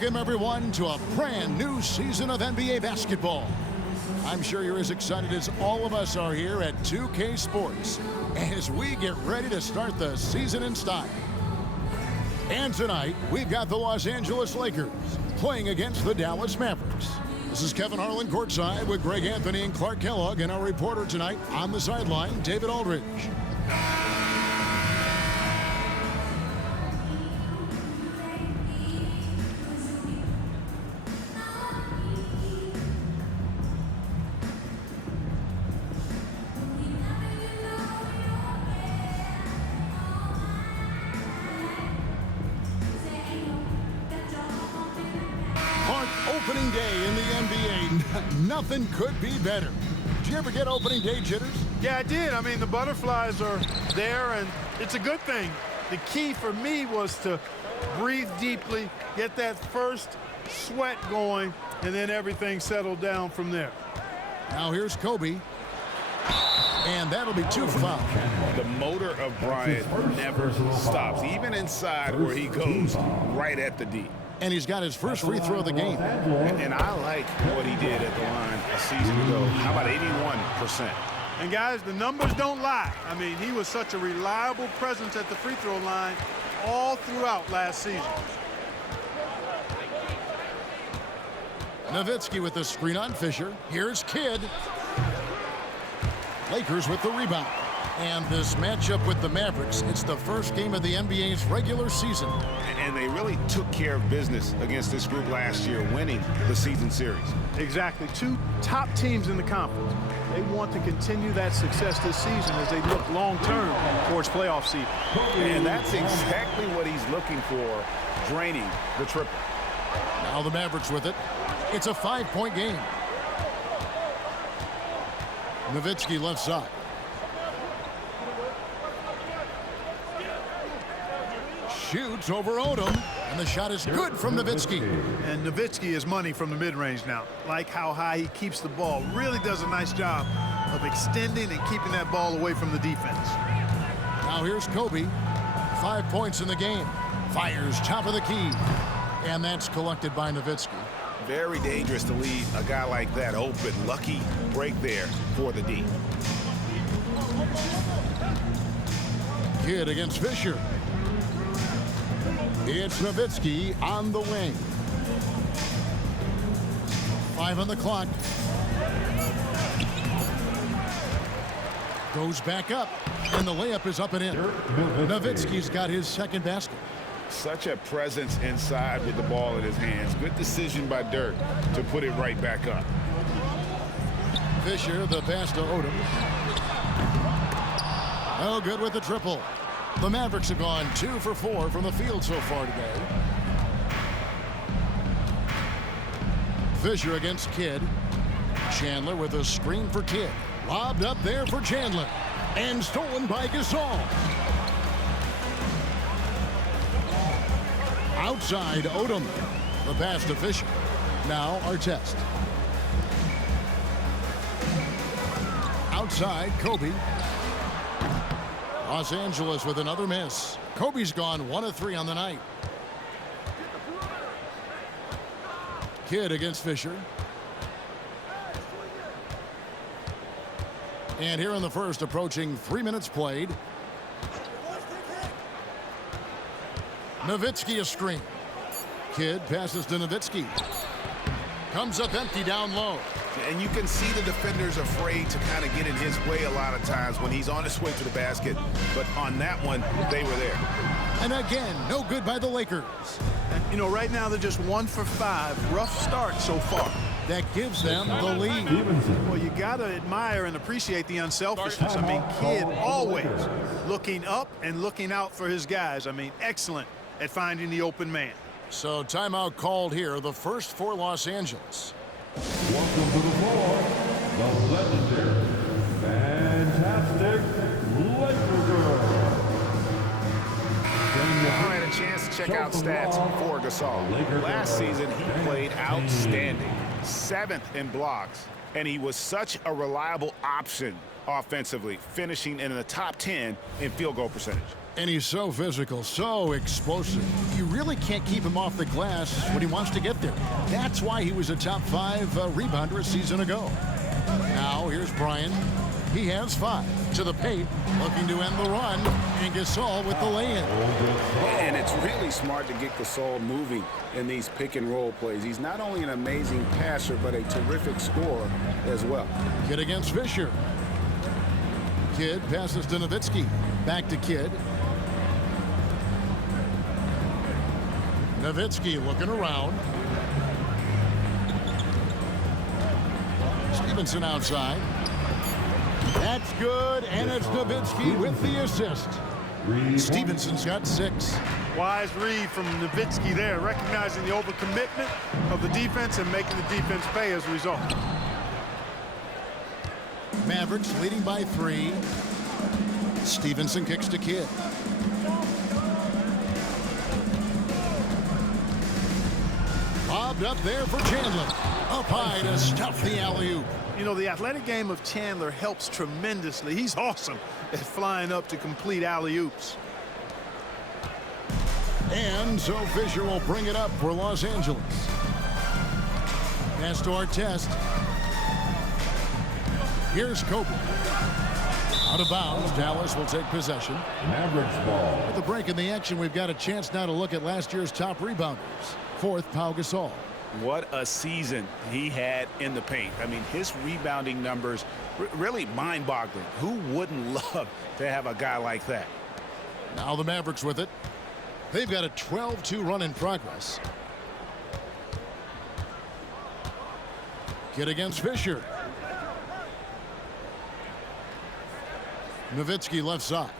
Welcome, everyone, to a brand new season of NBA basketball. I'm sure you're as excited as all of us are here at 2K Sports as we get ready to start the season in style. And tonight, we've got the Los Angeles Lakers playing against the Dallas Mavericks. This is Kevin Harlan courtside with Greg Anthony and Clark Kellogg, and our reporter tonight on the sideline, David Aldridge. Opening day in the NBA, nothing could be better. Did you ever get opening day jitters? Yeah, I did. I mean, the butterflies are there, and it's a good thing. The key for me was to breathe deeply, get that first sweat going, and then everything settled down from there. Now here's Kobe. And that'll be 2 for foul. The motor of Bryant never stops, even inside where he goes right at the D. And he's got his first free throw of the game. And I like what he did at the line a season ago. How about 81%? And guys, the numbers don't lie. I mean, he was such a reliable presence at the free throw line all throughout last season. Nowitzki with the screen on Fisher. Here's Kidd. Lakers with the rebound. And this matchup with the Mavericks, it's the first game of the NBA's regular season. And they really took care of business against this group last year, winning the season series. Exactly. Two top teams in the conference. They want to continue that success this season as they look long-term towards playoff seeding. And that's exactly what he's looking for, draining the triple. Now the Mavericks with it. It's a 5-point game. Nowitzki left side. Shoots over Odom, and the shot is good from Nowitzki. And Nowitzki is money from the mid-range now. Like how high he keeps the ball. Really does a nice job of extending and keeping that ball away from the defense. Now here's Kobe. 5 points in the game. Fires top of the key. And that's collected by Nowitzki. Very dangerous to leave a guy like that open. Lucky break there for the D. Kidd against Fisher. It's Nowitzki on the wing. 5 on the clock. Goes back up, and the layup is up and in. Nowitzki's got his second basket. Such a presence inside with the ball in his hands. Good decision by Dirk to put it right back up. Fisher, the pass to Odom. Oh, good with the triple. The Mavericks have gone 2 for 4 from the field so far today. Fisher against Kidd. Chandler with a screen for Kidd. Lobbed up there for Chandler. And stolen by Gasol. Outside Odom. The pass to Fisher. Now Artest. Outside Kobe. Los Angeles with another miss. Kobe's gone 1 of 3 on the night. Kidd against Fisher. And here in the first, approaching 3 minutes played. Nowitzki a screen. Kidd passes to Nowitzki. Comes up empty down low. And you can see the defenders afraid to kind of get in his way a lot of times when he's on his way to the basket. But on that one, they were there. And again, no good by the Lakers. And, you know, right now they're just 1 for 5. Rough start so far. That gives them the lead. Well, you got to admire and appreciate the unselfishness. I mean, Kidd always looking up and looking out for his guys. I mean, excellent at finding the open man. So timeout called here, the first for Los Angeles. Welcome to the floor, the legendary, fantastic Laker. I had a chance to check out stats for Gasol. Last season, he played outstanding. 7th in blocks, and he was such a reliable option offensively, finishing in the top 10 in field goal percentage. And he's so physical, so explosive. You really can't keep him off the glass when he wants to get there. That's why he was a top 5 rebounder a season ago. Now here's Bryant. He has 5 to the paint, looking to end the run, and Gasol with the lay-in. And it's really smart to get Gasol moving in these pick-and-roll plays. He's not only an amazing passer, but a terrific scorer as well. Kidd against Fisher. Kidd passes to Nowitzki. Back to Kidd. Nowitzki looking around. Stevenson outside. That's good, and it's Nowitzki with the assist. Stevenson's got 6. Wise read from Nowitzki there, recognizing the overcommitment of the defense and making the defense pay as a result. Mavericks leading by 3. Stevenson kicks to Kidd. Bobbed up there for Chandler. Up high to stuff the alley-oop. You know, the athletic game of Chandler helps tremendously. He's awesome at flying up to complete alley-oops. And so Fisher will bring it up for Los Angeles. Pass to Artest. Here's Kobe. Out of bounds. Dallas will take possession. Mavericks ball. With the break in the action, we've got a chance now to look at last year's top rebounders. 4th, Pau Gasol. What a season he had in the paint. I mean, his rebounding numbers really mind-boggling. Who wouldn't love to have a guy like that? Now the Mavericks with it. They've got a 12-2 run in progress. Kidd against Fisher. Nowitzki left side.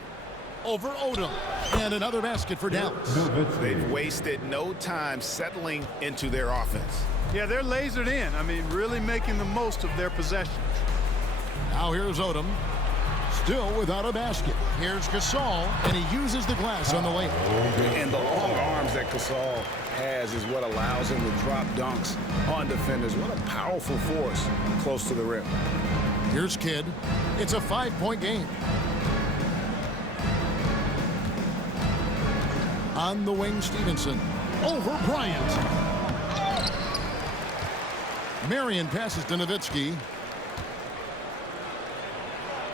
Over Odom. And another basket for Dallas. They've wasted no time settling into their offense. Yeah, they're lasered in. I mean, really making the most of their possessions. Now here's Odom. Still without a basket. Here's Gasol, and he uses the glass on the layup. And the long arms that Gasol has is what allows him to drop dunks on defenders. What a powerful force close to the rim. Here's Kidd. It's a 5-point game. On the wing, Stevenson. Over Bryant. Marion passes to Nowitzki.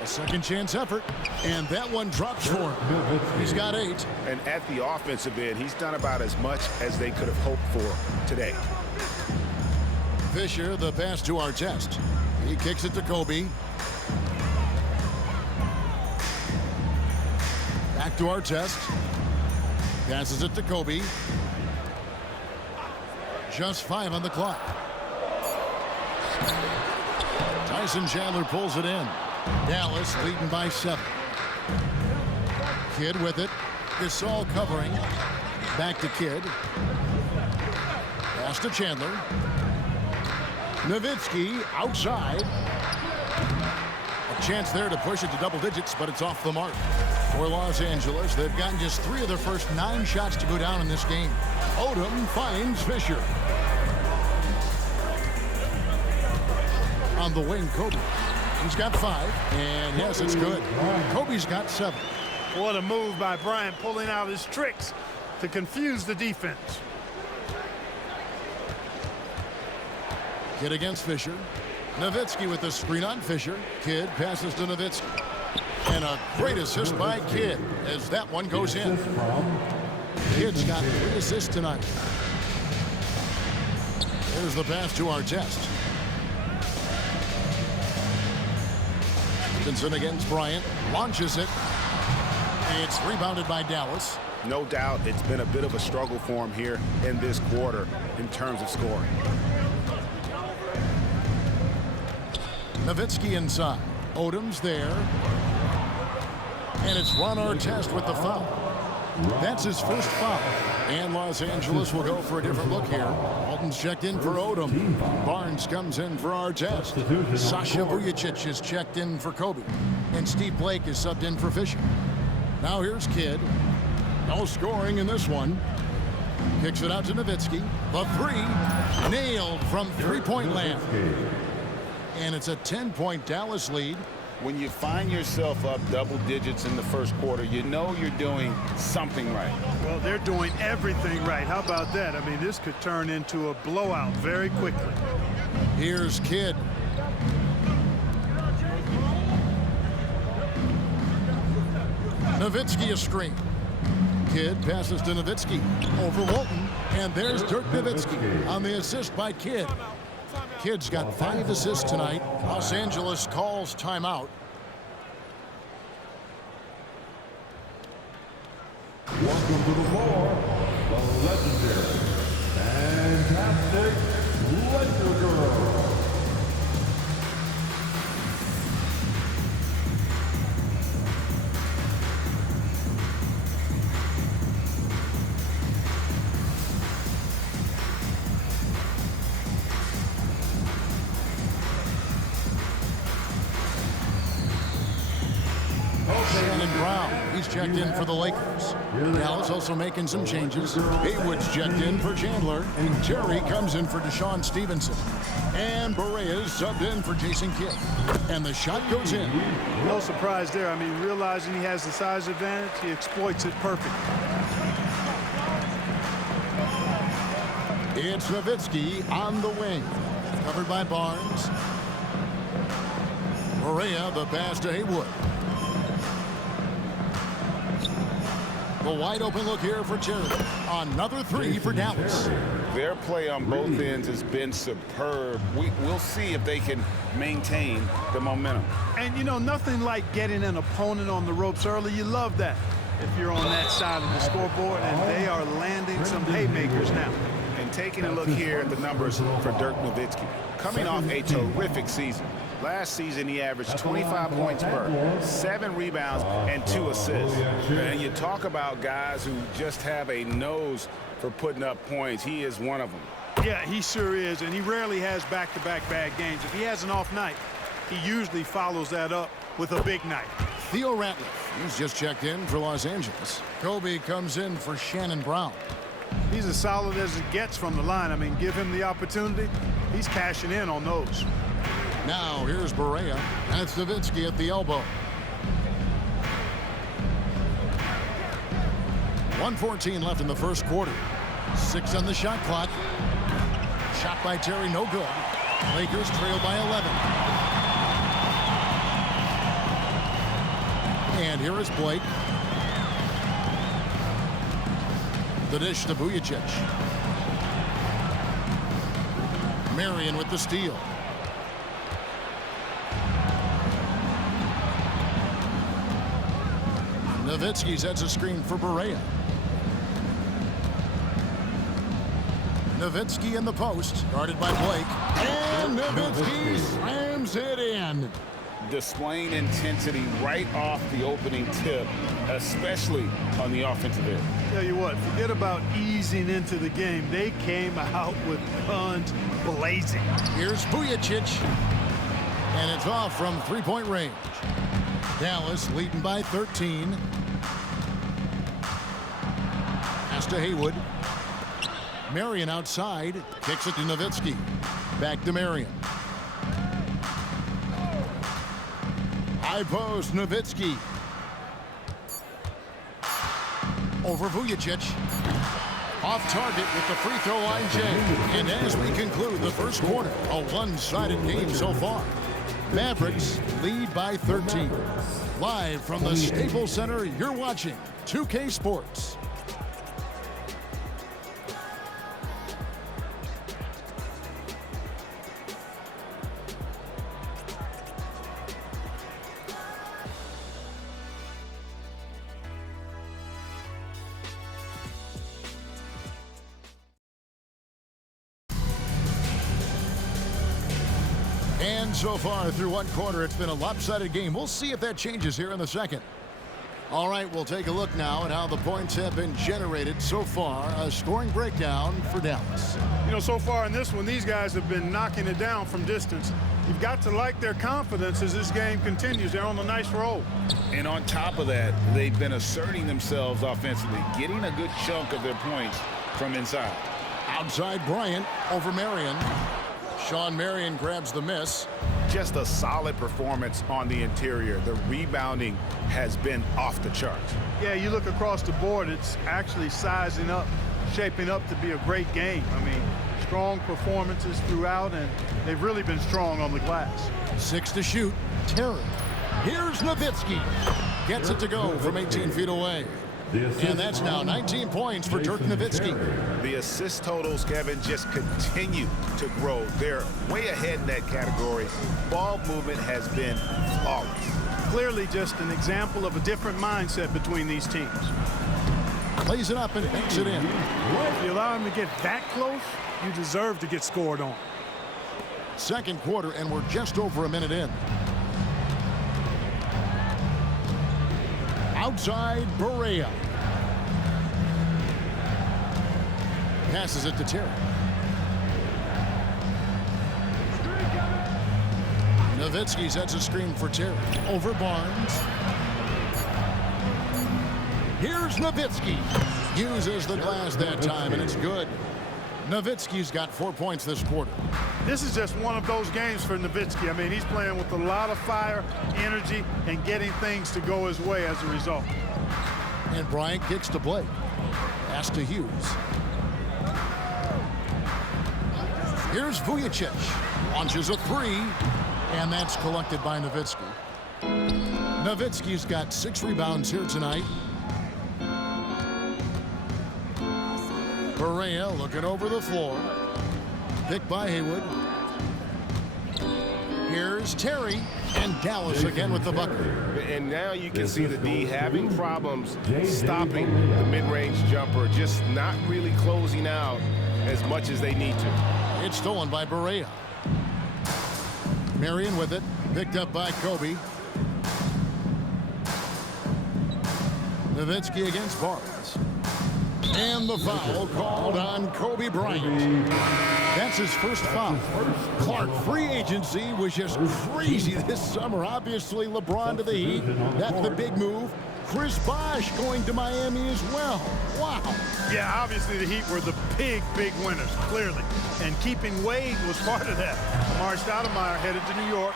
A second chance effort. And that one drops for him. He's got 8. And at the offensive end, he's done about as much as they could have hoped for today. Fisher, the pass to Artest. He kicks it to Kobe. Back to Artest. Passes it to Kobe. Just 5 on the clock. Tyson Chandler pulls it in. Dallas leading by 7. Kidd with it. Gasol covering. Back to Kidd. Pass to Chandler. Nowitzki outside. A chance there to push it to double digits, but it's off the mark. For Los Angeles, they've gotten just 3 of their first 9 shots to go down in this game. Odom finds Fisher. On the wing, Kobe. He's got 5, and yes, it's good. Kobe's got 7. What a move by Bryant, pulling out his tricks to confuse the defense. Kidd against Fisher. Nowitzki with the screen on Fisher. Kidd passes to Nowitzki. And a great assist by Kidd as that one goes in. Kidd's got 3 assists tonight. There's the pass to Artest. Stevenson against Bryant. Launches it. It's rebounded by Dallas. No doubt it's been a bit of a struggle for him here in this quarter in terms of scoring. Nowitzki inside. Odom's there. And it's Ron Artest with the foul. That's his first foul. And Los Angeles will go for a different look here. Alton's checked in for Odom. Barnes comes in for Artest. Sasha Vujacic is checked in for Kobe. And Steve Blake is subbed in for Fisher. Now here's Kidd. No scoring in this one. Kicks it out to Nowitzki. The 3. Nailed from 3-point land. And it's a 10-point Dallas lead. When you find yourself up double digits in the first quarter, you know you're doing something right. Well, they're doing everything right. How about that? I mean, this could turn into a blowout very quickly. Here's Kidd. Nowitzki a screen. Kidd passes to Nowitzki over Walton, and there's Dirk Nowitzki on the assist by Kidd. Kidd's got 5 assists tonight. Los Angeles calls timeout. Welcome to the floor, the legendary, fantastic Laker Girl. Shannon Brown, he's checked in for the Lakers. Dallas also making some changes. Haywood's checked in for Chandler, and Terry comes in for Deshaun Stevenson. And Berea's subbed in for Jason Kidd. And the shot goes in. No surprise there. I mean, realizing he has the size advantage, he exploits it perfectly. It's Nowitzki on the wing. Covered by Barnes. Berea, the pass to Haywood. The wide open look here for Terry. Another 3 for Dallas. Their play on both ends has been superb. We'll see if they can maintain the momentum. And, you know, nothing like getting an opponent on the ropes early. You love that if you're on that side of the scoreboard, and they are landing some haymakers now. And taking a look here at the numbers for Dirk Nowitzki. Coming off a terrific season. Last season, he averaged 25 points per, 7 rebounds, and 2 assists. And you talk about guys who just have a nose for putting up points. He is one of them. Yeah, he sure is, and he rarely has back-to-back bad games. If he has an off night, he usually follows that up with a big night. Theo Ratliff, he's just checked in for Los Angeles. Kobe comes in for Shannon Brown. He's as solid as it gets from the line. I mean, give him the opportunity, he's cashing in on those. Now here's Berea, and it's Nowitzki at the elbow. 1:14 left in the first quarter. 6 on the shot clock. Shot by Terry, no good. Lakers trail by 11. And here is Blake. The dish to Vujacic. Marion with the steal. Nowitzki sets a screen for Berea. Nowitzki in the post, guarded by Blake. And Nowitzki slams it in. Displaying intensity right off the opening tip, especially on the offensive end. Tell you what, forget about easing into the game. They came out with guns blazing. Here's Vujacic. And it's off from three-point range. Dallas leading by 13. Pass to Haywood. Marion outside. Kicks it to Nowitzki. Back to Marion. High post, Nowitzki. Over Vujacic. Off target with the free throw line change. And as we conclude the first quarter, a one-sided game so far. Mavericks lead by 13. Live from the Staples Center, you're watching 2K Sports. And so far through one quarter, it's been a lopsided game. We'll see if that changes here in the second. All right, we'll take a look now at how the points have been generated so far. A scoring breakdown for Dallas. You know, so far in this one, these guys have been knocking it down from distance. You've got to like their confidence as this game continues. They're on a nice roll. And on top of that, they've been asserting themselves offensively, getting a good chunk of their points from inside. Outside Bryant over Marion. Sean Marion grabs the miss. Just a solid performance on the interior. The rebounding has been off the charts. Yeah, you look across the board, it's actually sizing up, shaping up to be a great game. I mean, strong performances throughout, and they've really been strong on the glass. 6 to shoot. Terry. Here's Nowitzki. Gets it to go from 18 feet away. And that's now 19 points for Dirk Nowitzki. The assist totals, Kevin, just continue to grow. They're way ahead in that category. Ball movement has been flawless. Clearly just an example of a different mindset between these teams. Plays it up and banks it in. If you allow him to get that close, you deserve to get scored on. Second quarter, and we're just over a minute in. Outside, Barea. Passes it to Terry. Nowitzki sets a screen for Terry. Over Barnes. Here's Nowitzki. Uses the glass that time, and it's good. Nowitzki's got 4 points this quarter. This is just one of those games for Nowitzki. I mean, he's playing with a lot of fire, energy, and getting things to go his way as a result. And Bryant gets to Blake. Pass to Hughes. Here's Vujicic. Launches a three, and that's collected by Nowitzki. Nowitzki's got 6 rebounds here tonight. Barea looking over the floor. Picked by Haywood. Here's Terry, and Dallas again with the bucket. And now you can see the D having problems stopping the mid-range jumper, just not really closing out as much as they need to. It's stolen by Barea. Marion with it, picked up by Kobe. Nowitzki against Barnes. And the foul called on Kobe Bryant. That's his first foul. Clark, free agency was just crazy this summer. Obviously, LeBron to the Heat. That's the big move. Chris Bosh going to Miami as well. Wow. Yeah, obviously the Heat were the big winners, clearly. And keeping Wade was part of that. Amari Stoudemire headed to New York.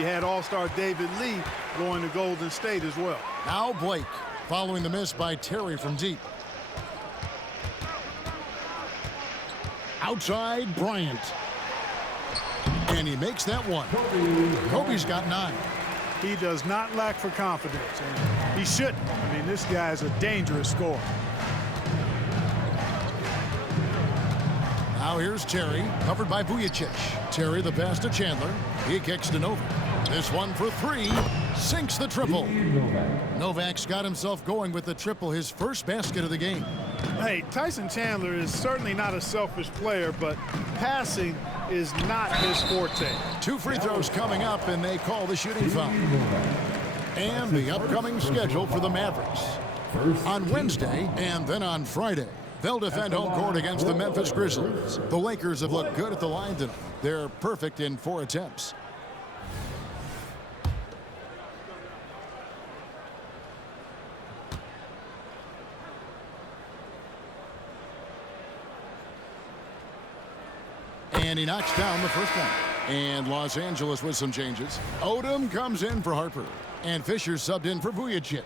You had All-Star David Lee going to Golden State as well. Now Blake, following the miss by Terry from deep. Outside, Bryant. And he makes that one. Kobe's got 9. He does not lack for confidence, and he shouldn't. I mean, this guy is a dangerous scorer. Now here's Terry, covered by Vujicic. Terry the pass to Chandler. He kicks to Novak. This one for 3. Sinks the triple. Novak's got himself going with the triple, his first basket of the game. Hey, Tyson Chandler is certainly not a selfish player, but passing is not his forte. 2 free throws coming up, and they call the shooting foul. And the upcoming schedule for the Mavericks. On Wednesday and then on Friday, they'll defend home court against the Memphis Grizzlies. The Lakers have looked good at the line tonight. They're perfect in 4 attempts. And he knocks down the first one. And Los Angeles with some changes. Odom comes in for Harper. And Fisher subbed in for Vujicic.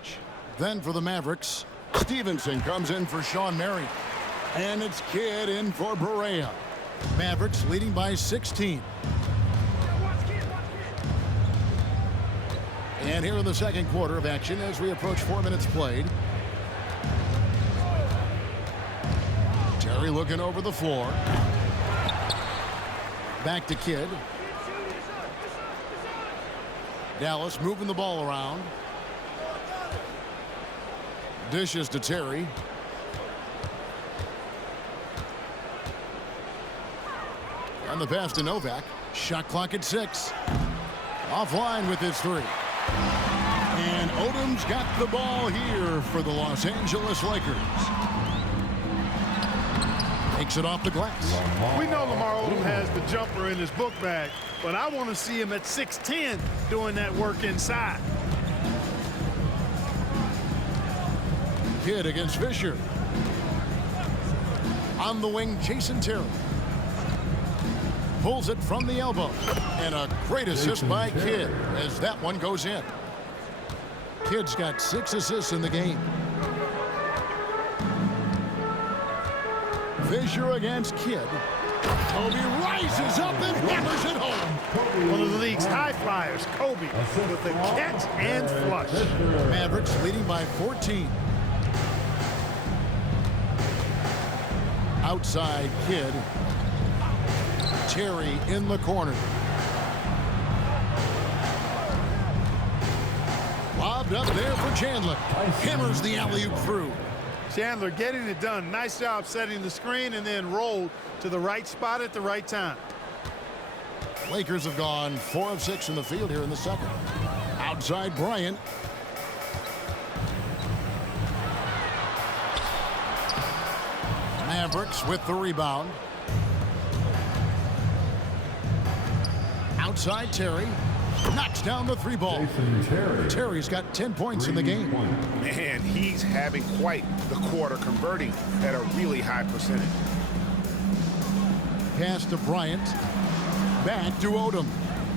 Then for the Mavericks, Stevenson comes in for Sean Marion. And it's Kidd in for Barea. Mavericks leading by 16. And here in the second quarter of action as we approach 4 minutes played. Terry looking over the floor. Back to Kidd. Dallas moving the ball around. Dishes to Terry. And the pass to Novak. Shot clock at 6. Offline with his 3. And Odom's got the ball here for the Los Angeles Lakers. Takes it off the glass. We know Lamar Odom has the jumper in his book bag, but I want to see him at 6'10" doing that work inside. Kidd against Fisher. On the wing, Jason Terry. pulls it from the elbow. And a great assist by Kidd as that one goes in. Kidd's got 6 assists in the game. Fisher against Kidd. Kobe rises up and hammers it home. One of the league's high flyers, Kobe, with the catch and flush. Mavericks leading by 14. Outside Kidd. Terry in the corner. Lobbed up there for Chandler. Hammers the alley-oop through. Chandler getting it done. Nice job setting the screen and then rolled to the right spot at the right time. Lakers have gone 4 of 6 in the field here in the second. Outside Bryant. Mavericks with the rebound. Outside Terry. Knocks down the 3-ball. Terry's got 10 points in the game. Man, he's having quite the quarter, converting at a really high percentage. Pass to Bryant. Back to Odom.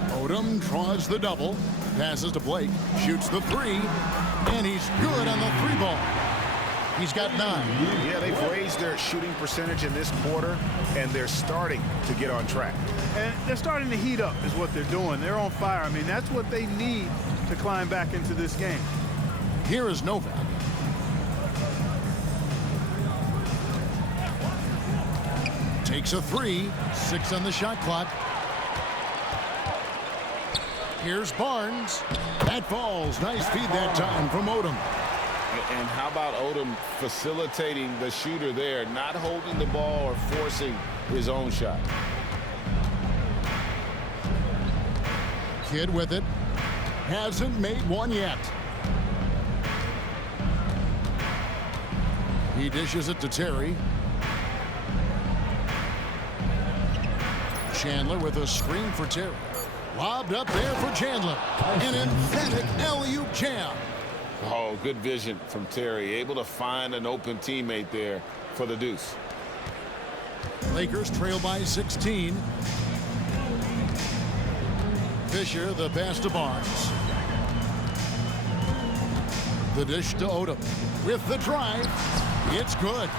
Odom draws the double. Passes to Blake. Shoots the 3. And he's good on the 3-ball. He's got 9. Yeah, they've raised their shooting percentage in this quarter, and they're starting to get on track. And they're starting to heat up is what they're doing. They're on fire. I mean, that's what they need to climb back into this game. Here is Novak. Takes a 3. 6 on the shot clock. Here's Barnes. That falls. Nice feed that time from Odom. And how about Odom facilitating the shooter there, not holding the ball or forcing his own shot. Kidd with it. Hasn't made one yet. He dishes it to Terry. Chandler with a screen for Terry. Lobbed up there for Chandler. An emphatic alley-oop jam. Oh, good vision from Terry. Able to find an open teammate there for the deuce. Lakers trail by 16. Fisher, the pass to Barnes. The dish to Odom. With the drive, it's good.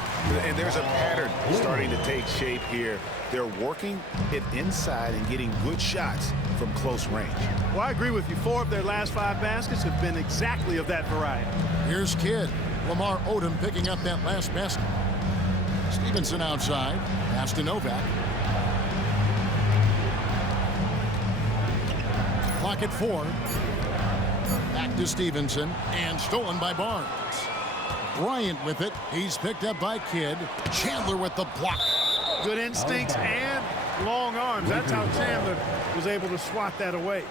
And there's a pattern starting to take shape here. They're working it inside and getting good shots from close range. Well, I agree with you. 4 of their last 5 baskets have been exactly of that variety. Here's Kidd. Lamar Odom picking up that last basket. Stevenson outside. Pass to Novak. Clock at 4. Back to Stevenson. And stolen by Barnes. Bryant with it. He's picked up by Kidd. Chandler with the block. Good instincts and long arms. That's how Chandler was able to swat that away.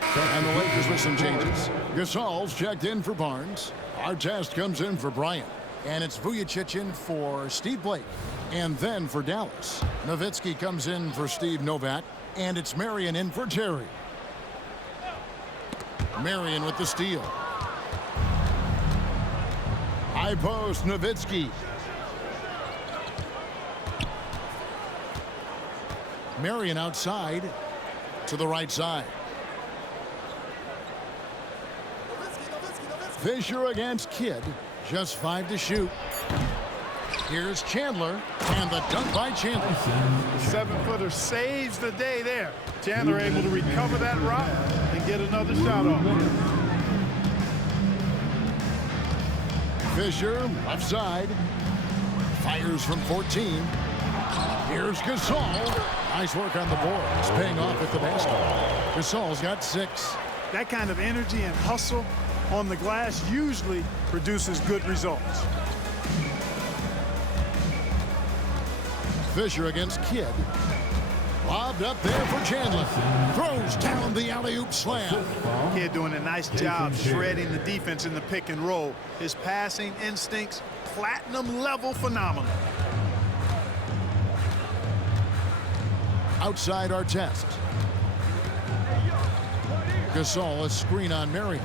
And the Lakers with some changes. Gasol's checked in for Barnes. Artest comes in for Bryant. And it's Vujacic in for Steve Blake. And then for Dallas, Nowitzki comes in for Steve Novak. And it's Marion in for Terry. Marion with the steal. High post, Nowitzki. Marion outside to the right side. Fisher against Kidd. Just 5 to shoot. Here's Chandler. And the dunk by Chandler. The 7-footer saves the day there. Chandler able to recover that rock and get another shot off. Fisher, left side. Fires from 14. Here's Gasol. Nice work on the boards. Paying off with the basket. Gasol's got 6. That kind of energy and hustle on the glass usually produces good results. Fisher against Kidd. Lobbed up there for Chandler. Throws down the alley-oop slam. Kidd doing a nice job shredding the defense in the pick and roll. His passing instincts, platinum level phenomenal. Outside Artest. Gasol, a screen on Marion.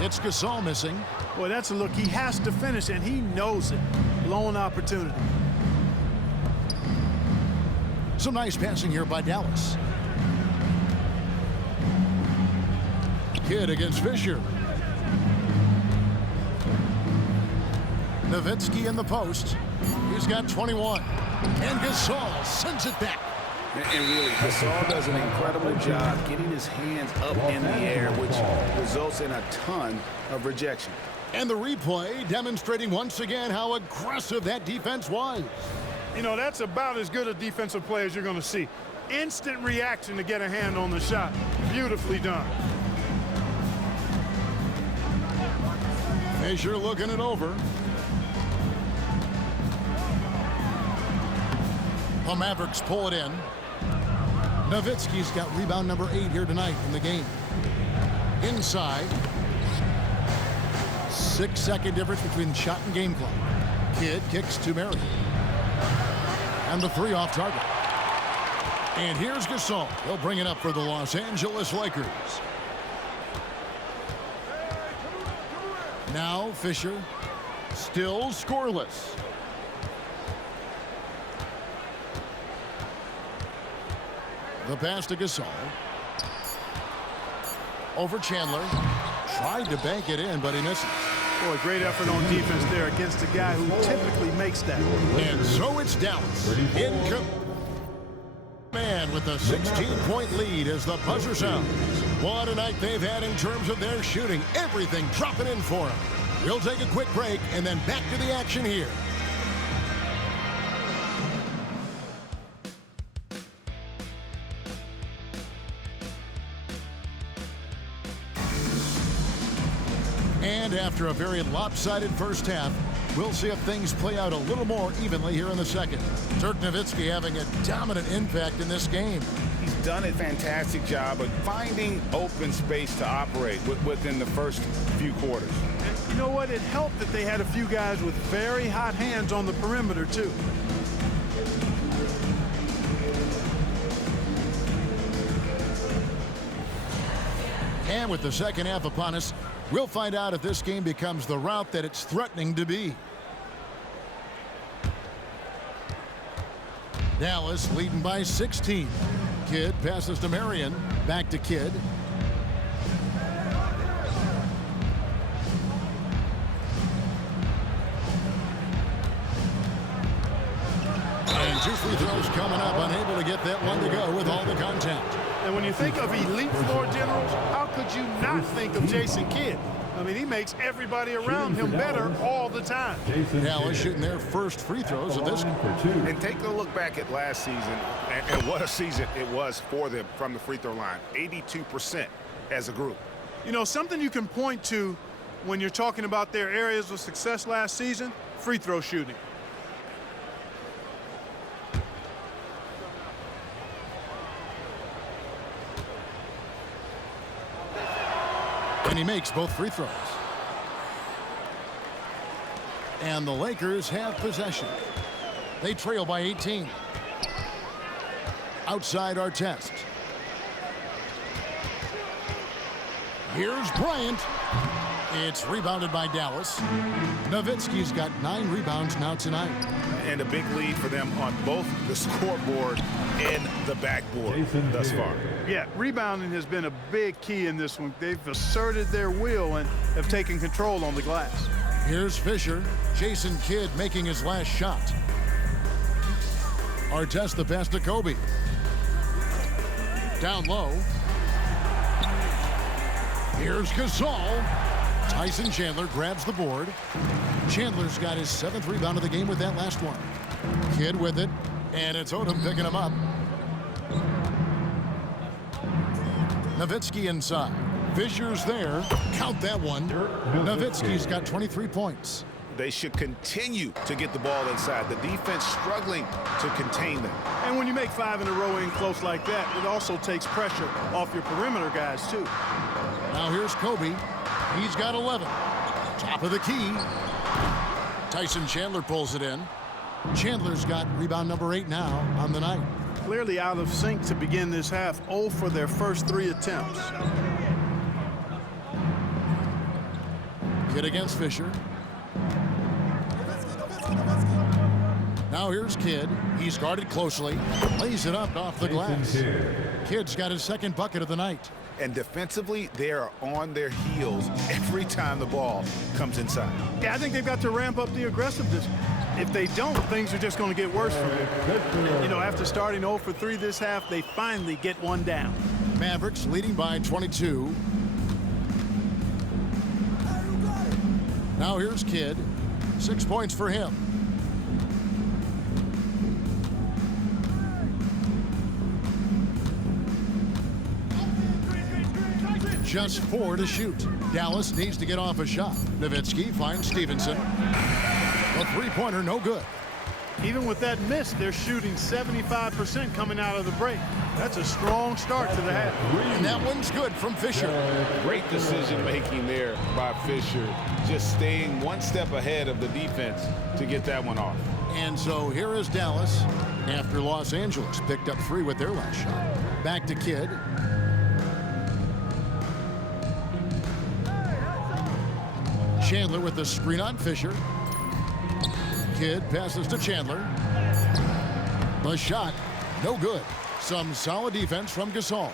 It's Gasol missing. Boy, that's a look he has to finish, and he knows it. Lone opportunity. Some nice passing here by Dallas. Kidd against Fisher. Nowitzki in the post. He's got 21. And Gasol sends it back. And really, Gasol does an incredible job getting his hands up in the air, which results in a ton of rejection. And the replay demonstrating once again how aggressive that defense was. You know, that's about as good a defensive play as you're going to see. Instant reaction to get a hand on the shot. Beautifully done. Fisher looking it over. The Mavericks pull it in. Nowitzki's got rebound number 8 here tonight in the game. Inside. 6-second difference between shot and game clock. Kidd kicks to Marion. And the 3 off target. And here's Gasol. He'll bring it up for the Los Angeles Lakers. Now Fisher. Still scoreless. The pass to Gasol. Over Chandler. Tried to bank it in, but he misses. Boy, great effort on defense there against a guy who typically makes that. And so it's Dallas in command with a 16-point lead as the buzzer sounds. What a night they've had in terms of their shooting. Everything dropping in for them. We'll take a quick break and then back to the action here. And after a very lopsided first half, we'll see if things play out a little more evenly here in the second. Dirk Nowitzki having a dominant impact in this game. He's done a fantastic job of finding open space to operate within the first few quarters. And you know what? It helped that they had a few guys with very hot hands on the perimeter, too. And with the second half upon us, we'll find out if this game becomes the route that it's threatening to be. Dallas leading by 16. Kidd passes to Marion. Back to Kidd. And 2 free throws coming up. Unable to get that one to go with all the contact. And when you think of elite floor generals, how could you not think of Jason Kidd? I mean, he makes everybody around him better all the time. Dallas shooting their first free throws of this. And take a look back at last season, and what a season it was for them from the free throw line. 82% as a group. You know, something you can point to when you're talking about their areas of success last season, free throw shooting. And he makes both free throws. And the Lakers have possession. They trail by 18. Outside our test. Here's Bryant. It's rebounded by Dallas. Nowitzki's got 9 rebounds now tonight. And a big lead for them on both the scoreboard and the backboard thus far. Yeah, rebounding has been a big key in this one. They've asserted their will and have taken control on the glass. Here's Fisher. Jason Kidd making his last shot. Artest the pass to Kobe. Down low. Here's Gasol. Tyson Chandler grabs the board. Chandler's got his 7th rebound of the game with that last one. Kidd with it, and it's Odom picking him up. Nowitzki inside. Fisher's there. Count that one. Nowitzki's got 23 points. They should continue to get the ball inside. The defense struggling to contain them. And when you make 5 in a row in close like that, it also takes pressure off your perimeter guys, too. Now here's Kobe. He's got 11. Top of the key. Tyson Chandler pulls it in. Chandler's got rebound number 8 now on the night. Clearly out of sync to begin this half. 0 for their first 3 attempts. Kidd against Fisher. Now here's Kidd. He's guarded closely. Lays it up off the glass. Kidd's got his second bucket of the night. And defensively, they are on their heels every time the ball comes inside. Yeah, I think they've got to ramp up the aggressiveness. If they don't, things are just going to get worse for them. You know, after starting 0 for 3 this half, they finally get one down. Mavericks leading by 22. Now here's Kidd. 6 points for him. Just 4 to shoot. Dallas needs to get off a shot. Nowitzki finds Stevenson. A three-pointer, no good. Even with that miss, they're shooting 75% coming out of the break. That's a strong start to the half. And that one's good from Fisher. Great decision-making there by Fisher. Just staying one step ahead of the defense to get that one off. And so here is Dallas after Los Angeles picked up 3 with their last shot. Back to Kidd. Chandler with the screen on Fisher. Kidd passes to Chandler. The shot, no good. Some solid defense from Gasol.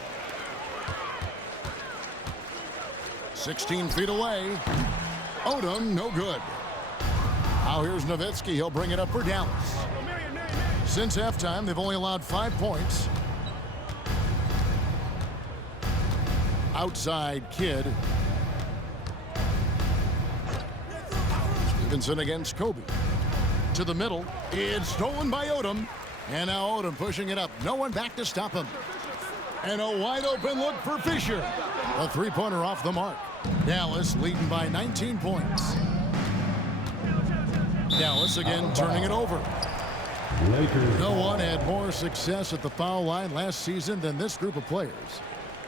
16 feet away. Odom, no good. Now here's Nowitzki. He'll bring it up for Dallas. Since halftime, they've only allowed 5 points. Outside Kidd. Stevenson against Kobe. To the middle. It's stolen by Odom. And now Odom pushing it up. No one back to stop him. And a wide open look for Fisher. A three-pointer off the mark. Dallas leading by 19 points. Dallas again turning it over. No one had more success at the foul line last season than this group of players.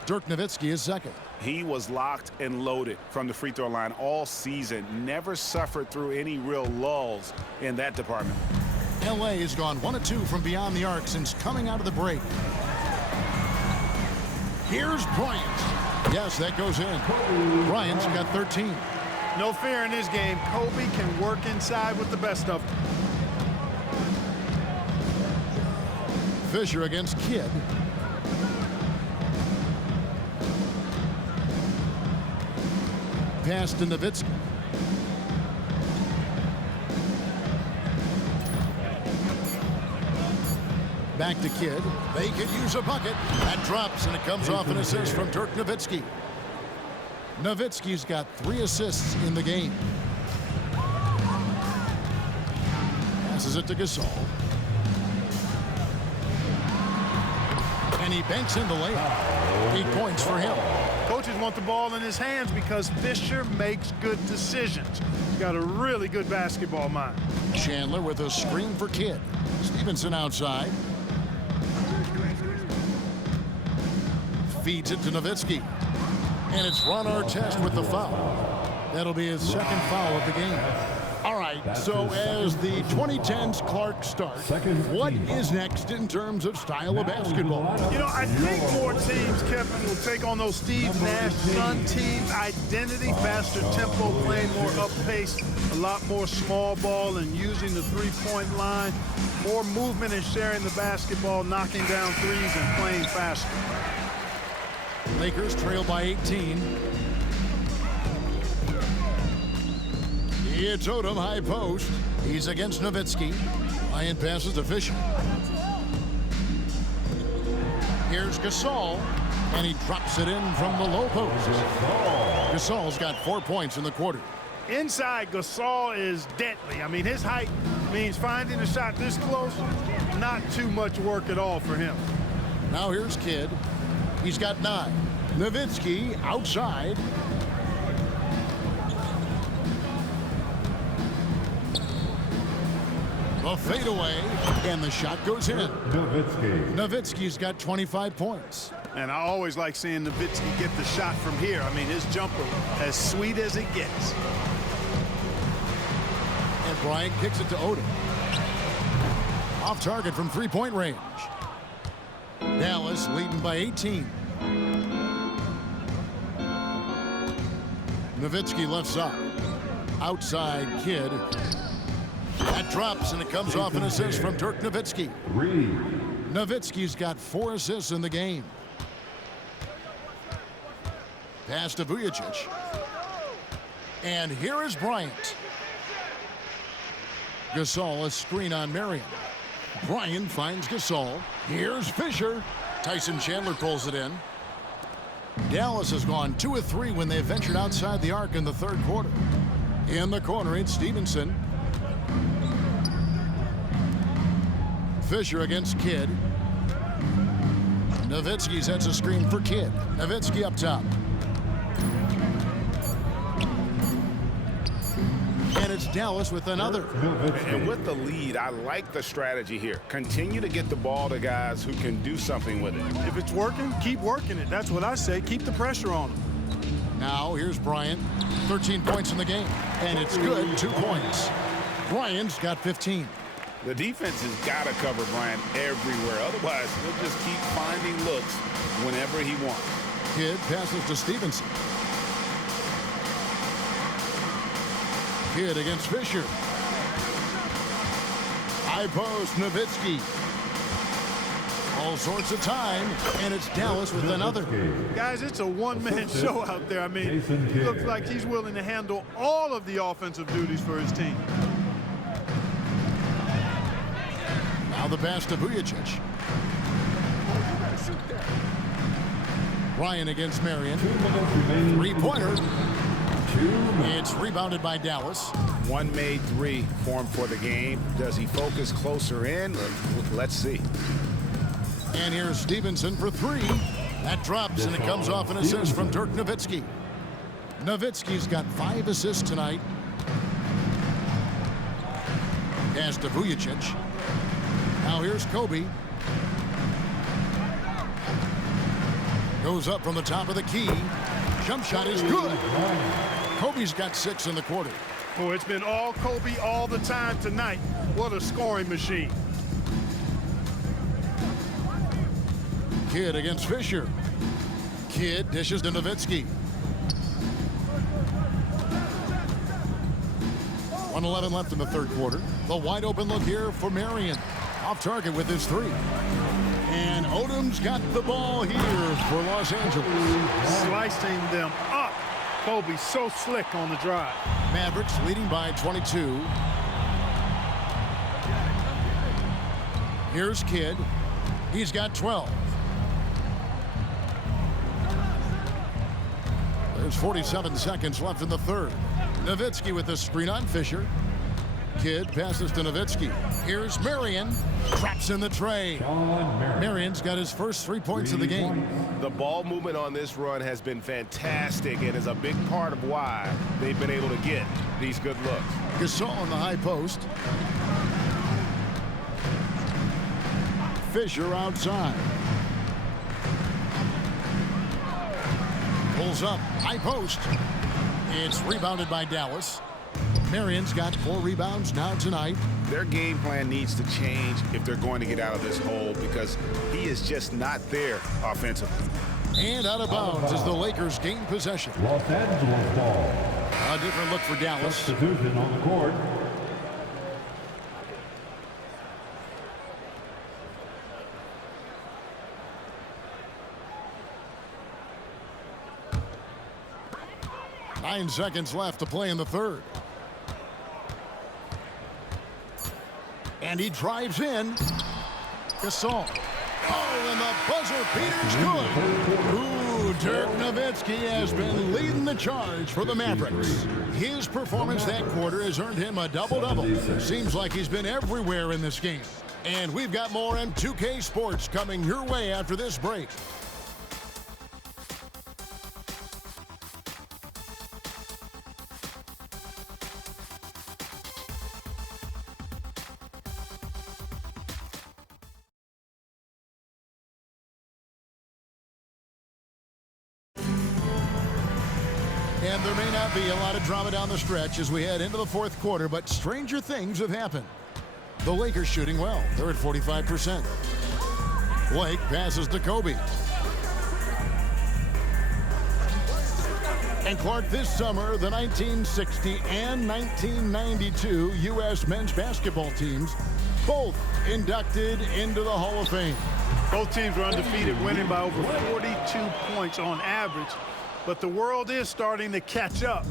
Dirk Nowitzki is second. He was locked and loaded from the free throw line all season. Never suffered through any real lulls in that department. LA has gone 1 of 2 from beyond the arc since coming out of the break. Here's Bryant. Yes, that goes in. Bryant's got 13. No fear in this game. Kobe can work inside with the best of them. Fisher against Kidd. Pass to Nowitzki. Back to Kidd. They could use a bucket. That drops, and it comes off an assist from Dirk Nowitzki. Nowitzki's got 3 assists in the game. Passes it to Gasol. And he banks in the layup. 8 points for him. Coaches want the ball in his hands because Fisher makes good decisions. He's got a really good basketball mind. Chandler with a screen for Kidd. Stevenson outside. Feeds it to Nowitzki. And it's Ron Artest with the foul. That'll be his second foul of the game. All right, so as the 2010s Clark start, what is next in terms of style of basketball? You know, I think more teams, Kevin, will take on those Steve Nash Sun teams. Identity, faster tempo, playing more up-pace, a lot more small ball and using the three-point line. More movement and sharing the basketball, knocking down threes and playing faster. Lakers trail by 18. It's Odom, high post. He's against Nowitzki. Bryant passes to Fisher. Here's Gasol, and he drops it in from the low post. Gasol's got 4 points in the quarter. Inside, Gasol is deadly. I mean, his height means finding a shot this close, not too much work at all for him. Now here's Kidd. He's got 9. Nowitzki outside. A fadeaway, and the shot goes in. Nowitzki's got 25 points. And I always like seeing Nowitzki get the shot from here. I mean, his jumper as sweet as it gets. And Bryant kicks it to Odom. Off target from three-point range. Dallas leading by 18. Nowitzki left side. Outside Kidd. That drops, and it comes off an assist from Dirk Nowitzki. Nowitzki's got 4 assists in the game. Pass to Vujicic. And here is Bryant. Gasol, a screen on Marion. Bryant finds Gasol. Here's Fisher. Tyson Chandler pulls it in. Dallas has gone 2 of 3 when they ventured outside the arc in the third quarter. In the corner, it's Stevenson. Fisher against Kidd. Nowitzki sets a screen for Kidd. Nowitzki up top. And it's Dallas with another. And with the lead, I like the strategy here. Continue to get the ball to guys who can do something with it. If it's working, keep working it. That's what I say. Keep the pressure on them. Now here's Bryant. 13 points in the game. And it's good. 2 points. Bryant's got 15. The defense has got to cover Bryant everywhere. Otherwise, he'll just keep finding looks whenever he wants. Kidd passes to Stevenson. Kidd against Fisher. High post, Nowitzki. All sorts of time, and it's Dallas with another. Guys, it's a one-man show out there. I mean, he looks like he's willing to handle all of the offensive duties for his team. Now the pass to Vujicic. Ryan against Marion. 3-pointer. It's rebounded by Dallas. One made 3 for him for the game. Does he focus closer in? Let's see. And here's Stevenson for 3. That drops, and it comes off an assist from Dirk Nowitzki. Nowitzki's got 5 assists tonight. Pass to Vujicic. Now here's Kobe. Goes up from the top of the key. Jump shot is good. Kobe's got 6 in the quarter. Oh, it's been all Kobe all the time tonight. What a scoring machine. Kidd against Fisher. Kidd dishes to Nowitzki. 1:11 left in the third quarter. The wide open look here for Marion. Off target with his 3. And Odom's got the ball here for Los Angeles. Slicing them up. Kobe so slick on the drive. Mavericks leading by 22. Here's Kidd. He's got 12. There's 47 seconds left in the third. Nowitzki with the screen on Fisher. Kidd passes to Nowitzki. Here's Marion. Traps in the tray. Marion's got his first 3 points of the game. The ball movement on this run has been fantastic and is a big part of why they've been able to get these good looks. Gasol on the high post. Fisher outside. Pulls up. High post. It's rebounded by Dallas. Marion's got 4 rebounds now tonight. Their game plan needs to change if they're going to get out of this hole because he is just not there offensively. And out of bounds as the Lakers gain possession. Los Angeles ball. A different look for Dallas. Substitution on the court. Nine seconds left to play in the third. And he drives in. Gasol. Oh, and the buzzer beater's good. Ooh, Dirk Nowitzki has been leading the charge for the Mavericks. His performance that quarter has earned him a double-double. Seems like he's been everywhere in this game. And we've got more M2K Sports coming your way after this break. And there may not be a lot of drama down the stretch as we head into the fourth quarter, but stranger things have happened. The Lakers shooting well. They're at 45%. Blake passes to Kobe. And Clark, this summer, the 1960 and 1992 U.S. men's basketball teams both inducted into the Hall of Fame. Both teams were undefeated, winning by over 42 points on average. But the world is starting to catch up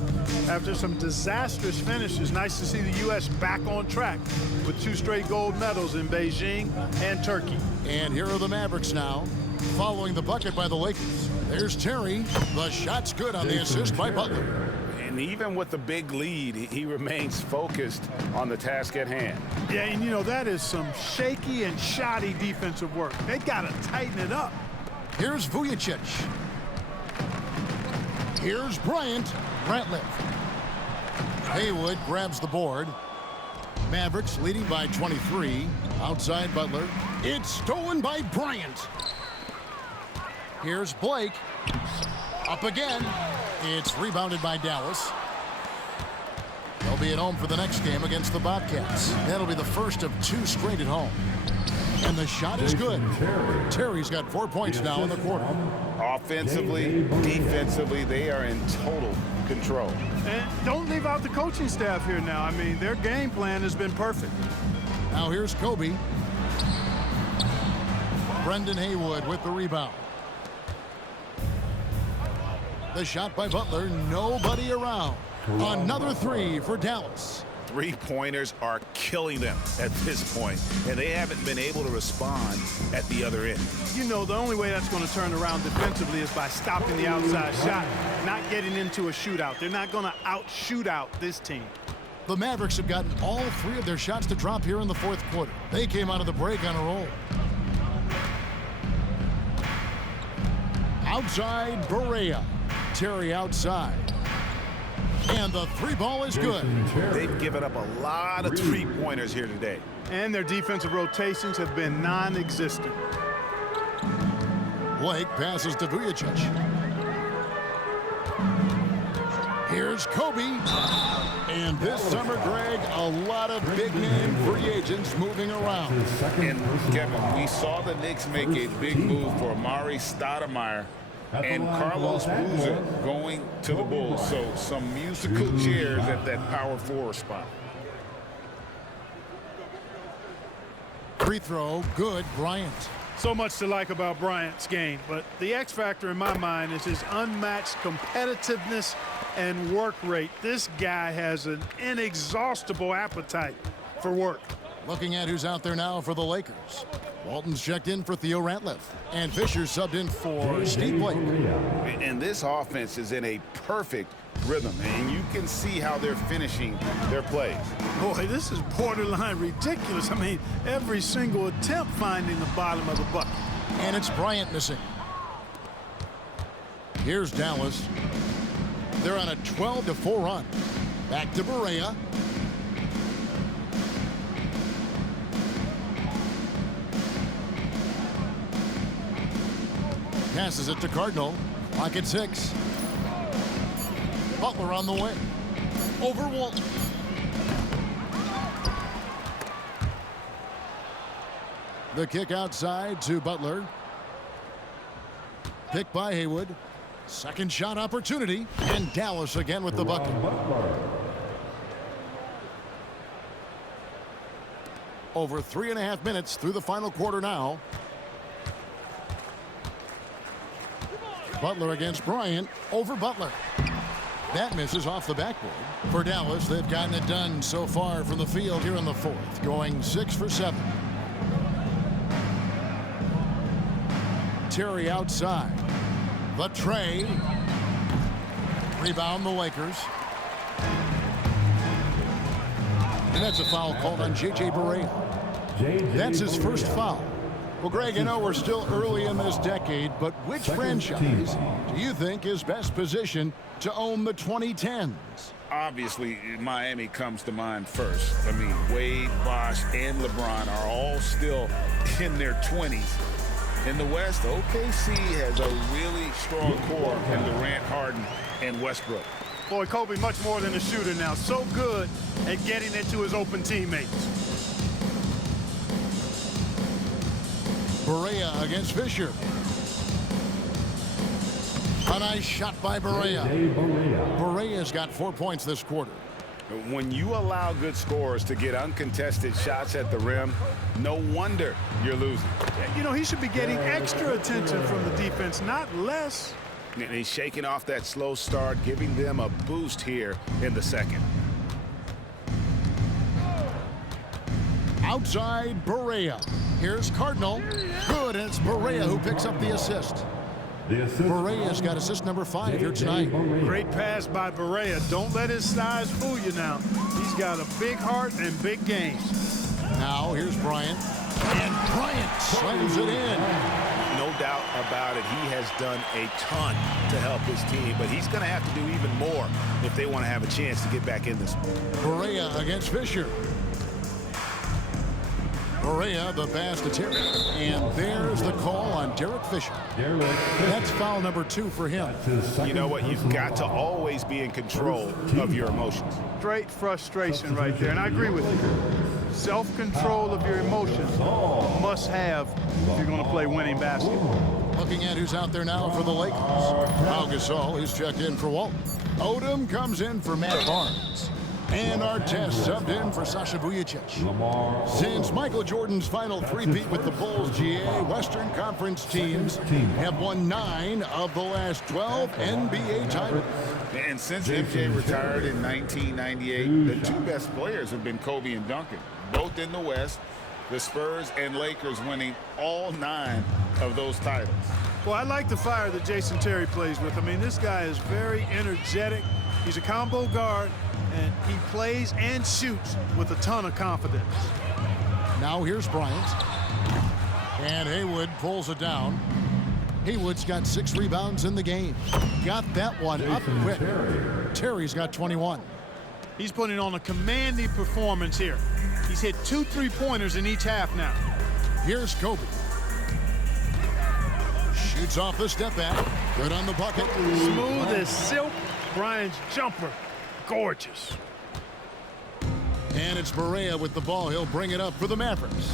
after some disastrous finishes. Nice to see the U.S. back on track with 2 straight gold medals in Beijing and Turkey. And here are the Mavericks now, following the bucket by the Lakers. There's Terry. The shot's good on the assist by Butler. And even with the big lead, he remains focused on the task at hand. Yeah, and you know, that is some shaky and shoddy defensive work. They got to tighten it up. Here's Vujacic. Here's Bryant. Ratliff. Haywood grabs the board. Mavericks leading by 23. Outside Butler. It's stolen by Bryant. Here's Blake. Up again. It's rebounded by Dallas. They'll be at home for the next game against the Bobcats. That'll be the first of 2 straight at home. And the shot is good. Terry's got 4 points now in the quarter. Offensively, defensively, they are in total control. And don't leave out the coaching staff here now. I mean, their game plan has been perfect. Now here's Kobe. Brendan Haywood with the rebound. The shot by Butler, nobody around. Another 3 for Dallas. 3-pointers are killing them at this point, and they haven't been able to respond at the other end. You know, the only way that's going to turn around defensively is by stopping the outside shot, not getting into a shootout. They're not going to out-shoot out this team. The Mavericks have gotten all 3 of their shots to drop here in the 4th quarter. They came out of the break on a roll. Outside, Barea. Terry outside. And the 3-ball is good. They've given up a lot of 3-pointers here today. And their defensive rotations have been non-existent. Blake passes to Vujacic. Here's Kobe. And this summer, Greg, a lot of big-name free agents moving around. And, Kevin, we saw the Knicks make a big move for Amari Stoudemire and Carlos Boozer going to the Bulls. So some musical chairs at that power forward spot. Free throw, good, Bryant. So much to like about Bryant's game, but the X factor in my mind is his unmatched competitiveness and work rate. This guy has an inexhaustible appetite for work. Looking at who's out there now for the Lakers. Walton's checked in for Theo Ratliff. And Fisher subbed in for Steve Blake. And this offense is in a perfect rhythm, and you can see how they're finishing their plays. Boy, this is borderline ridiculous. I mean, every single attempt finding the bottom of the bucket. And it's Bryant missing. Here's Dallas. They're on a 12-4 run. Back to Barea. Passes it to Cardinal. Clock at 6. Butler on the way. Over Walton. The kick outside to Butler. Picked by Haywood. Second shot opportunity. And Dallas again with the bucket. Over 3.5 minutes through the final quarter now. Butler against Bryant. Over Butler. That misses off the backboard. For Dallas, they've gotten it done so far from the field here in the 4th, going 6 for 7. Terry outside. The tray. Rebound the Lakers. And that's a foul called on J.J. Barea. That's his first foul. Well, Greg, I know we're still early in this decade, but which franchise do you think is best positioned to own the 2010s? Obviously, Miami comes to mind first. I mean, Wade, Bosh, and LeBron are all still in their 20s. In the West, OKC has a really strong core in Durant, Harden, and Westbrook. Boy, Kobe much more than a shooter now. So good at getting it to his open teammates. Barea against Fisher. A nice shot by Barea. Barea's got 4 points this quarter. When you allow good scorers to get uncontested shots at the rim, no wonder you're losing. You know, he should be getting extra attention from the defense, not less. And he's shaking off that slow start, giving them a boost here in the second. Outside Barea. Here's Cardinal. Good, and it's Barea who picks up the assist. Barea's got assist number 5 here tonight. Great pass by Barea. Don't let his size fool you now. He's got a big heart and big game. Now here's Bryant. And Bryant slams it in. No doubt about it. He has done a ton to help his team, but he's going to have to do even more if they want to have a chance to get back in this one. Barea against Fisher. Barea, the pass to Terry. And there's the call on Derek Fisher. That's foul number 2 for him. You know what? You've got to always be in control of your emotions. Straight frustration right there, and I agree with you. Self-control of your emotions, must have if you're going to play winning basketball. Looking at who's out there now for the Lakers. Pau Gasol is checked in for Walton. Odom comes in for Matt Barnes. And Artest subbed in for Sasha Vujacic. Since Michael Jordan's final three-peat with the Bulls, GA, Western Conference teams have won 9 of the last 12 NBA titles. And since MJ retired in 1998, the 2 best players have been Kobe and Duncan, both in the West. The Spurs and Lakers winning all 9 of those titles. Well, I like the fire that Jason Terry plays with. I mean, this guy is very energetic. He's a combo guard, and he plays and shoots with a ton of confidence. Now here's Bryant. And Haywood pulls it down. Haywood's got 6 rebounds in the game. Got that one up quick. Terry's got 21. He's putting on a commanding performance here. He's hit 2 3-pointers in each half now. Here's Kobe. Shoots off the step back. Good on the bucket. Smooth as silk. Bryant's jumper. Gorgeous. And it's Barea with the ball. He'll bring it up for the Mavericks.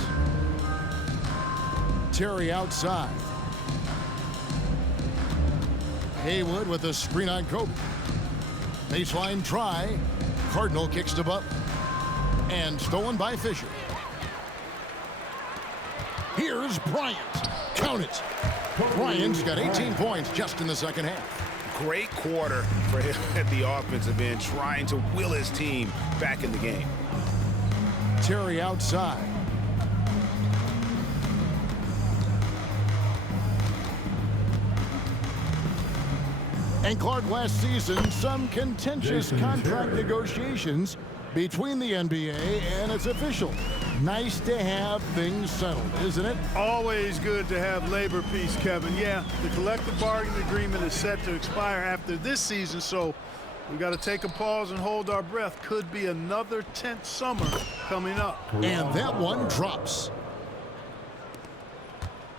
Terry outside. Haywood with a screen on Kobe. Baseline try. Cardinal kicks to Butler. And stolen by Fisher. Here's Bryant. Count it. Bryant's got 18 points just in the second half. Great quarter for him at the offensive end, trying to will his team back in the game. Terry outside. And Clark, last season, some contentious contract negotiations between the NBA and its official. Nice to have things settled, isn't it? Always good to have labor peace, Kevin. Yeah, the collective bargaining agreement is set to expire after this season, so we got to take a pause and hold our breath. Could be another tense summer coming up. And that one drops.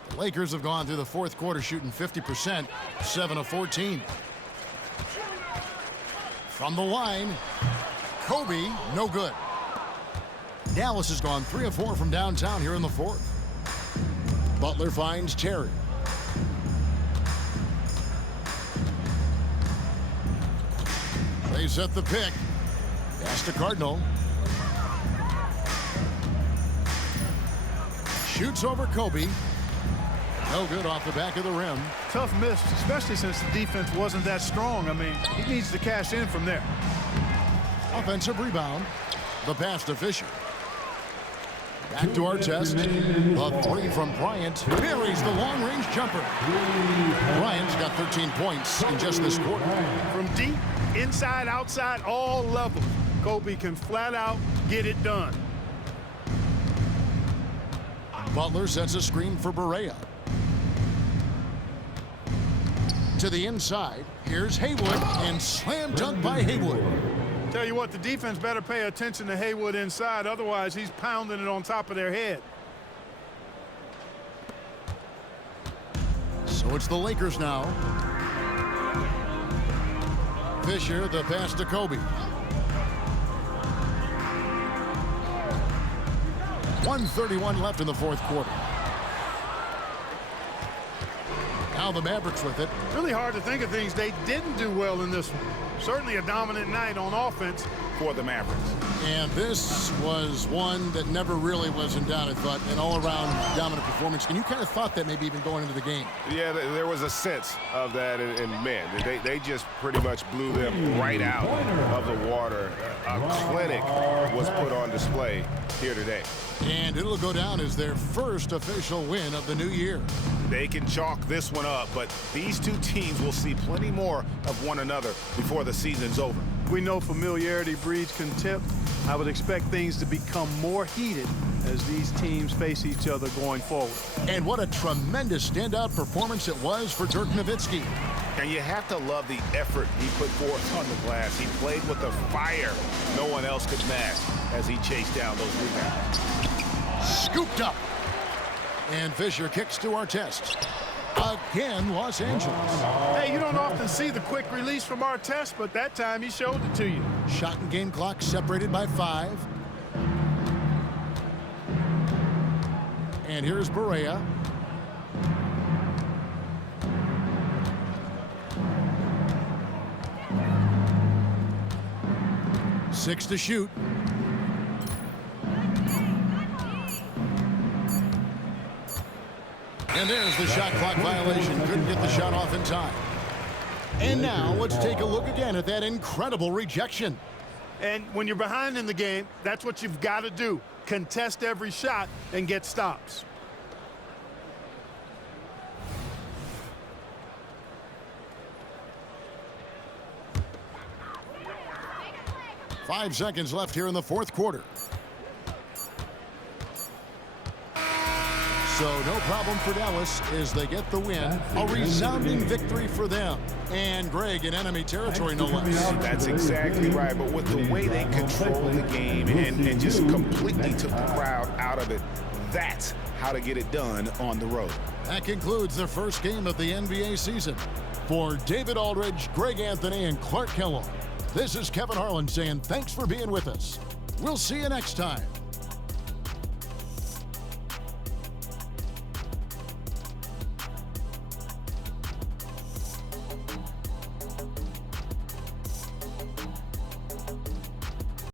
The Lakers have gone through the fourth quarter shooting 50%, 7 of 14. From the line, Kobe, no good. Dallas has gone 3 of 4 from downtown here in the fourth. Butler finds Terry. They set the pick. Pass to Cardinal. Shoots over Kobe. No good off the back of the rim. Tough miss, especially since the defense wasn't that strong. I mean, he needs to cash in from there. Offensive rebound. The pass to Fisher. Back to Artest. The 3 from Bryant. Buries the long-range jumper. Bryant's got 13 points in just this quarter. From deep, inside, outside, all levels, Kobe can flat out get it done. Butler sets a screen for Barea. To the inside. Here's Haywood, and slam dunk by Haywood. Tell you what, the defense better pay attention to Haywood inside, otherwise he's pounding it on top of their head. So it's the Lakers now. Fisher, the pass to Kobe. 1:31 left in the fourth quarter. Now Now the Mavericks with it. Really hard to think of things they didn't do well in this one. Certainly a dominant night on offense for the Mavericks. And this was one that never really was in doubt, I thought, an all-around dominant performance. And you kind of thought that maybe even going into the game. Yeah, there was a sense of that, and man, they just pretty much blew them right out of the water. A clinic was put on display here today. And it'll go down as their first official win of the new year. They can chalk this one up, but these two teams will see plenty more of one another before the season's over. We know familiarity breeds contempt. I would expect things to become more heated as these teams face each other going forward. And what a tremendous standout performance it was for Dirk Nowitzki. And you have to love the effort he put forth on the glass. He played with a fire no one else could match as he chased down those rebounds. Scooped up. And Fisher kicks to Artest. Again, Los Angeles. Hey, you don't often see the quick release from Artest, but that time he showed it to you. Shot and game clock separated by 5. And here's Barea. Six to shoot. And there's the shot clock violation. Couldn't get the shot off in time. And now let's take a look again at that incredible rejection. And when you're behind in the game, that's what you've got to do. Contest every shot and get stops. Five seconds left here in the fourth quarter. So no problem for Dallas as they get the win. A resounding victory for them. And Greg in enemy territory, no less. That's exactly right. But with the way they controlled the game and just completely took the crowd out of it, that's how to get it done on the road. That concludes the first game of the NBA season. For David Aldridge, Greg Anthony, and Clark Kellogg, this is Kevin Harlan saying thanks for being with us. We'll see you next time